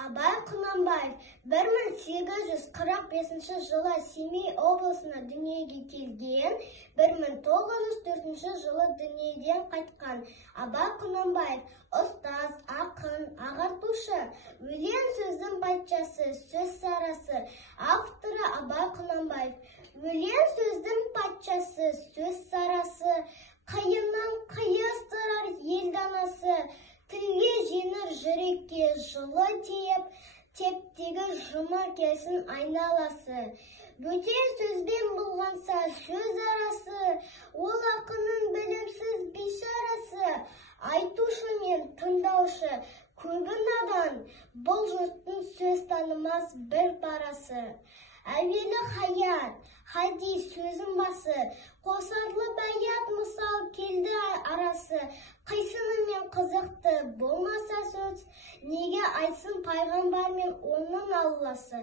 Абай Құнанбаев 1845 жылы Семей облысына дүниеге келген, 1904 жылы дүниеден қайтқан. Абай Құнанбаев ұстаз, ақын, ағартушы, өлең сөздің патшасы, сөз сарасы. Авторы Абай Құнанбаев. Өлең сөздің патшасы, сөз сарасы, қиыннан қиыстырар ел данасы. Тілге жеңір жүрекке жылы тиіп, тептегі жұмыр келсін айналасы. Бөтен сөзбен болғанса сөз арасы, ол ақынның білімсіз бейшарасы. Айтушы мен тыңдаушы көбі надан, бұл жұрттың сөз танымас бір парасы. Әуелі хаят, хадис сөзін басы, қосарлы баят мысал келді арасы. Қисыны мен қызықты болмаса сөз, неге айтсын пайғамбар мен оның Алласы.